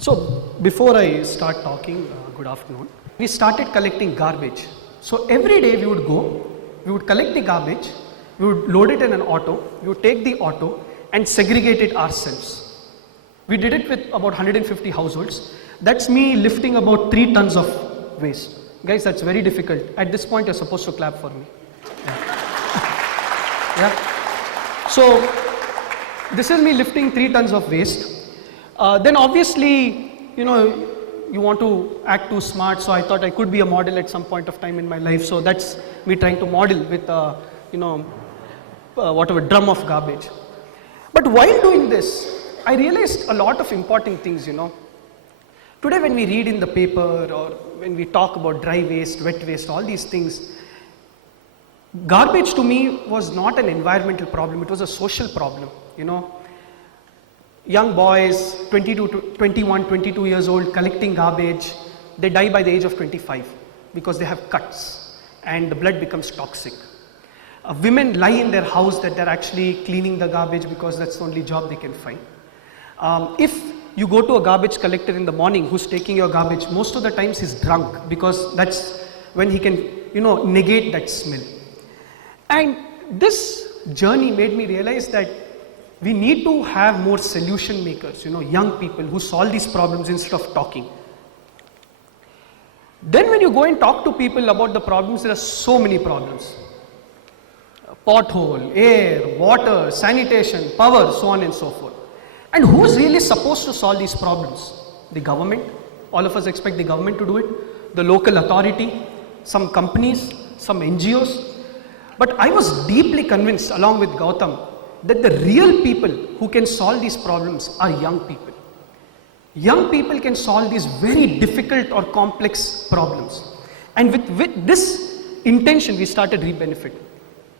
So before I start talking, good afternoon. We started collecting garbage. So every day we would go, we would collect the garbage, we would load it in an auto, we would take the auto and segregate it ourselves. We did it with about 150 households. That's me lifting about 3 tons of waste. Guys, that's very difficult. At this point, you're supposed to clap for me. Yeah. So this is me lifting 3 tons of waste. Then obviously, you want to act too smart, so I thought I could be a model at some point of time in my life. So that's me trying to model with, whatever drum of garbage. But while doing this, I realized a lot of important things, Today when we read in the paper or when we talk about dry waste, wet waste, all these things, garbage to me was not an environmental problem, it was a social problem, Young boys, 21, 22 years old, collecting garbage, they die by the age of 25 because they have cuts and the blood becomes toxic. Women lie in their house that they're actually cleaning the garbage because that's the only job they can find. If you go to a garbage collector in the morning who's taking your garbage, most of the times he's drunk because that's when he can, negate that smell. And this journey made me realize that we need to have more solution makers, young people who solve these problems instead of talking. Then when you go and talk to people about the problems, there are so many problems. Pothole, air, water, sanitation, power, so on and so forth. And who's really supposed to solve these problems? The government. All of us expect the government to do it. The local authority, some companies, some NGOs. But I was deeply convinced, along with Gautam, that the real people who can solve these problems are young people. Young people can solve these very difficult or complex problems. And with this intention, we started ReapBenefit.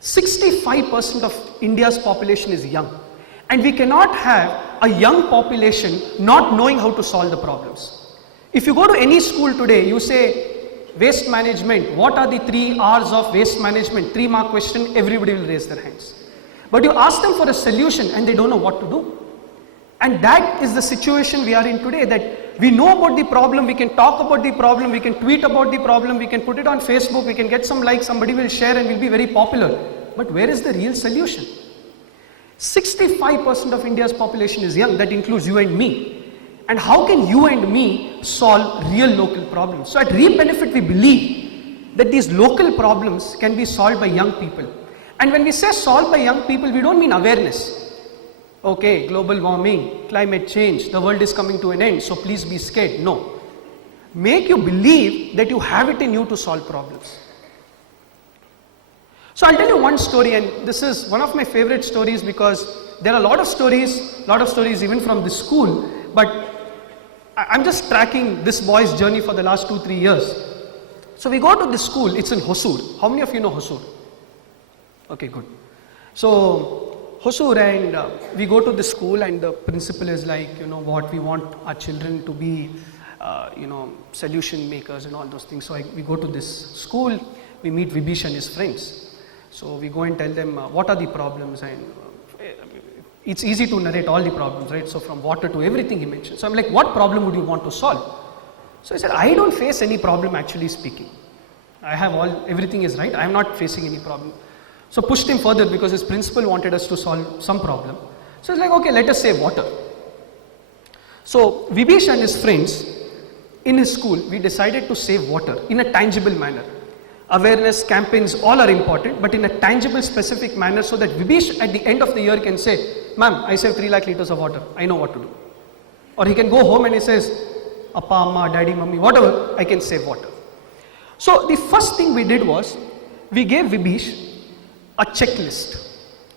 65% of India's population is young. And we cannot have a young population not knowing how to solve the problems. If you go to any school today, you say, waste management, what are the 3 R's of waste management? 3-mark question, everybody will raise their hands. But you ask them for a solution and they don't know what to do. And that is the situation we are in today, that we know about the problem, we can talk about the problem, we can tweet about the problem, we can put it on Facebook, we can get some likes, somebody will share and we'll be very popular. But where is the real solution? 65% of India's population is young, that includes you and me. And how can you and me solve real local problems? So at ReapBenefit, we believe that these local problems can be solved by young people. And when we say solved by young people, we don't mean awareness. Okay, global warming, climate change, the world is coming to an end, so please be scared. No. Make you believe that you have it in you to solve problems. So I'll tell you one story, and this is one of my favorite stories because there are a lot of stories even from this school, but I'm just tracking this boy's journey for the last 2-3 years. So we go to this school, it's in Hosur. How many of you know Hosur? Okay, good. So Hosur, and we go to the school and the principal is like, what we want our children to be, solution makers and all those things. So we go to this school, we meet Vibhish and his friends. So we go and tell them what are the problems, and it's easy to narrate all the problems, right? So from water to everything he mentioned. So I'm like, what problem would you want to solve? So he said, I don't face any problem actually speaking. I have everything is right, I am not facing any problem. So pushed him further because his principal wanted us to solve some problem. So he's like, okay, let us save water. So Vibhish and his friends, in his school, we decided to save water in a tangible manner. Awareness campaigns, all are important, but in a tangible, specific manner so that Vibhish at the end of the year can say, ma'am, I saved 3 lakh liters of water, I know what to do. Or he can go home and he says, Appa, Amma, Daddy, Mummy, whatever, I can save water. So the first thing we did was, we gave Vibhish a checklist.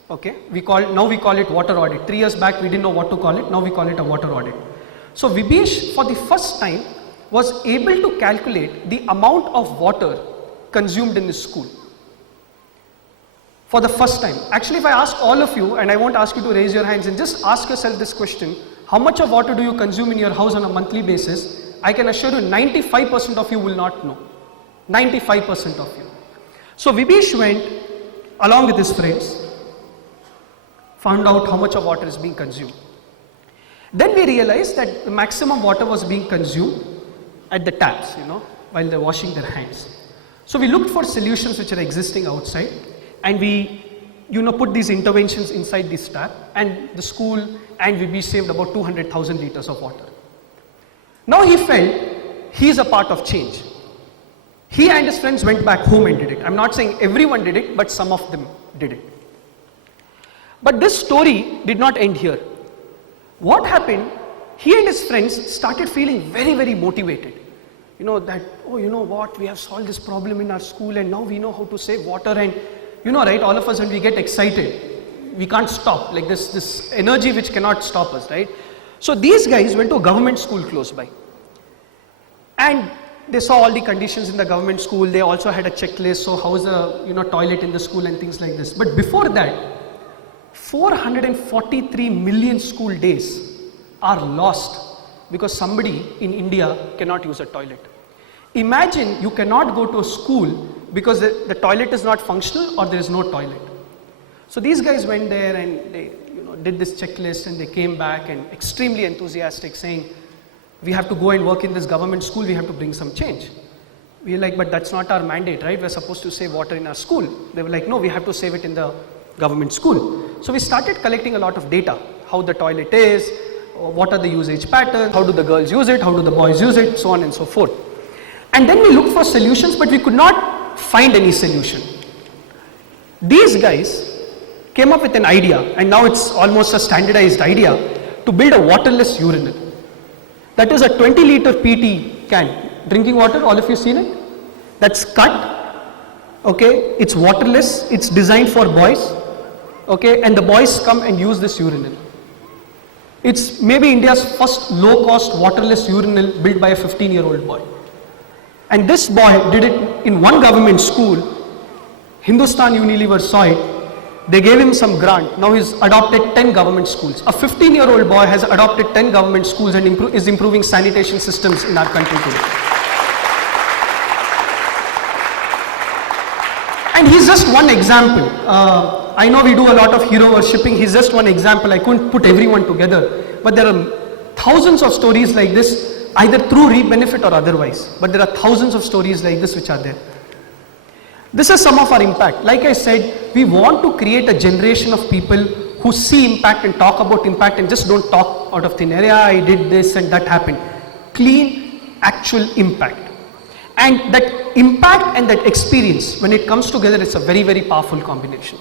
Okay, now we call it water audit. 3 years back we didn't know what to call it, now we call it a water audit. So Vibhish for the first time was able to calculate the amount of water consumed in his school. For the first time. Actually, if I ask all of you, and I won't ask you to raise your hands, and just ask yourself this question, how much of water do you consume in your house on a monthly basis? I can assure you 95% of you will not know. 95% of you. So Vibhish went along with his friends, found out how much of water is being consumed. Then we realized that the maximum water was being consumed at the taps, while they're washing their hands. So we looked for solutions which are existing outside, and we, put these interventions inside this tap, and the school and we saved about 200,000 liters of water. Now he felt he's a part of change. He and his friends went back home and did it. I'm not saying everyone did it, but some of them did it. But this story did not end here. What happened, he and his friends started feeling very, very motivated. We have solved this problem in our school and now we know how to save water, and right, all of us, when we get excited, we can't stop, like this energy which cannot stop us, right? So these guys went to a government school close by. And they saw all the conditions in the government school. They also had a checklist, so how's the toilet in the school and things like this. But before that, 443 million school days are lost because somebody in India cannot use a toilet. Imagine you cannot go to a school because the toilet is not functional or there is no toilet. So these guys went there and they did this checklist, and they came back and extremely enthusiastic, saying, we have to go and work in this government school, we have to bring some change. We were like, but that's not our mandate, right? We're supposed to save water in our school. They were like, no, we have to save it in the government school. So we started collecting a lot of data, how the toilet is, what are the usage patterns, how do the girls use it, how do the boys use it, so on and so forth. And then we looked for solutions, but we could not find any solution. These guys came up with an idea, and now it's almost a standardized idea, to build a waterless urinal. That is a 20-liter PT can, drinking water, all of you seen it? That's cut, okay, it's waterless, it's designed for boys, okay, and the boys come and use this urinal. It's maybe India's first low-cost waterless urinal built by a 15-year-old boy. And this boy did it in one government school. Hindustan Unilever saw it. They gave him some grant. Now he's adopted 10 government schools. A 15-year-old boy has adopted 10 government schools and is improving sanitation systems in our country today. And he's just one example. I know we do a lot of hero worshipping. He's just one example. I couldn't put everyone together. But there are thousands of stories like this, either through ReapBenefit or otherwise. But there are thousands of stories like this which are there. This is some of our impact. Like I said, we want to create a generation of people who see impact and talk about impact and just don't talk out of thin air. Yeah, I did this and that happened. Clean, actual impact. And that impact and that experience, when it comes together, it's a very, very powerful combination.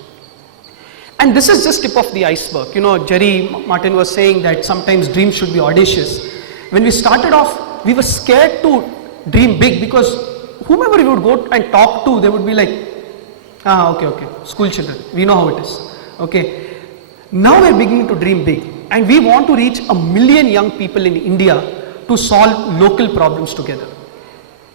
And this is just tip of the iceberg. Jerry Martin was saying that sometimes dreams should be audacious. When we started off, we were scared to dream big because whomever we would go and talk to, they would be like, okay, school children, we know how it is. Okay. Now we're beginning to dream big, and we want to reach 1 million young people in India to solve local problems together.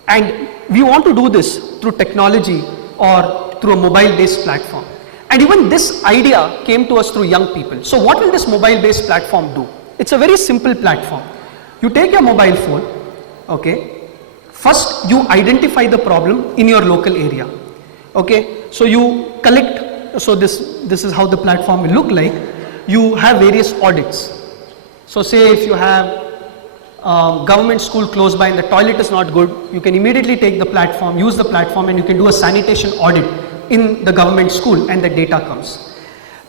And we want to do this through technology or through a mobile-based platform. And even this idea came to us through young people. So what will this mobile-based platform do? It's a very simple platform. You take your mobile phone, okay. First, you identify the problem in your local area, okay. So you collect, so this is how the platform will look like. You have various audits. So say if you have government school close by and the toilet is not good, you can immediately take the platform, use the platform, and you can do a sanitation audit in the government school, and the data comes.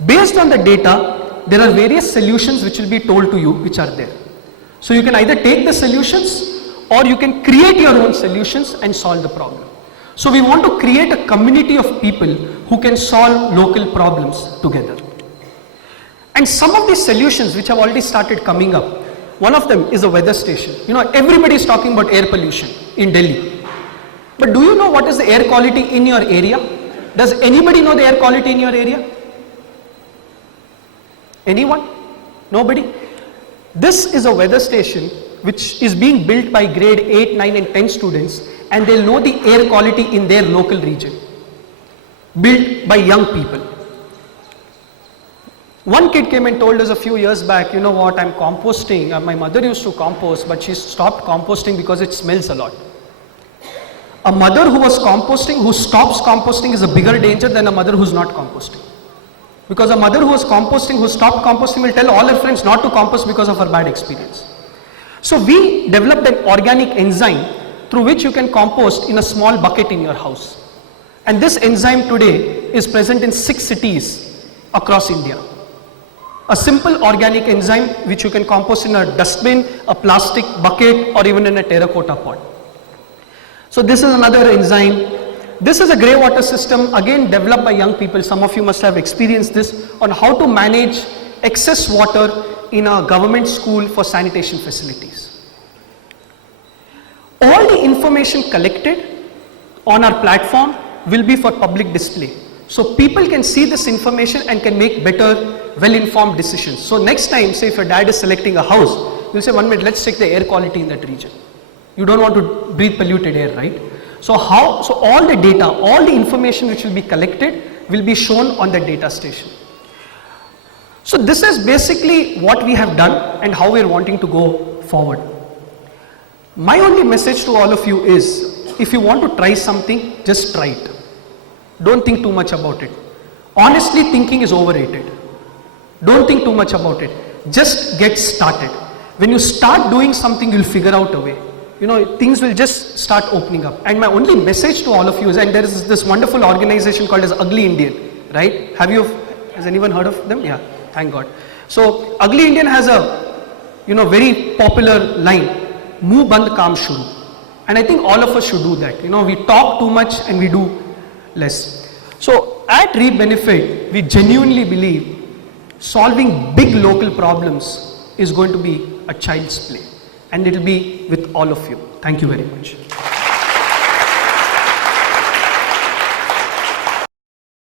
Based on the data, there are various solutions which will be told to you which are there. So you can either take the solutions or you can create your own solutions and solve the problem. So we want to create a community of people who can solve local problems together. And some of these solutions which have already started coming up, one of them is a weather station. Everybody is talking about air pollution in Delhi. But do you know what is the air quality in your area? Does anybody know the air quality in your area? Anyone? Nobody? This is a weather station which is being built by grade 8, 9 and 10 students, and they'll know the air quality in their local region. Built by young people. One kid came and told us a few years back, you know what, I'm composting. My mother used to compost, but she stopped composting because it smells a lot. A mother who was composting, who stops composting, is a bigger danger than a mother who's not composting. Because a mother who was composting, who stopped composting, will tell all her friends not to compost because of her bad experience. So we developed an organic enzyme through which you can compost in a small bucket in your house. And this enzyme today is present in 6 cities across India. A simple organic enzyme which you can compost in a dustbin, a plastic bucket, or even in a terracotta pot. So this is another enzyme. This is a Graywater system, again developed by young people. Some of you must have experienced this, on how to manage excess water in a government school for sanitation facilities. All the information collected on our platform will be for public display. So people can see this information and can make better, well-informed decisions. So next time, say if your dad is selecting a house, you'll say, 1 minute, let's check the air quality in that region. You don't want to breathe polluted air, right? So all the data, all the information which will be collected will be shown on the data station. So this is basically what we have done and how we are wanting to go forward. My only message to all of you is, if you want to try something, just try it. Don't think too much about it. Honestly, thinking is overrated. Don't think too much about it. Just get started. When you start doing something, you'll figure out a way. You know, things will just start opening up. And my only message to all of you is, and there is this wonderful organization called as Ugly Indian, right? Has anyone heard of them? Yeah, thank God. So Ugly Indian has a, very popular line, "Muh band kaam shuru." And I think all of us should do that. We talk too much and we do less. So at ReapBenefit, we genuinely believe solving big local problems is going to be a child's play. And it will be with all of you. Thank you very much.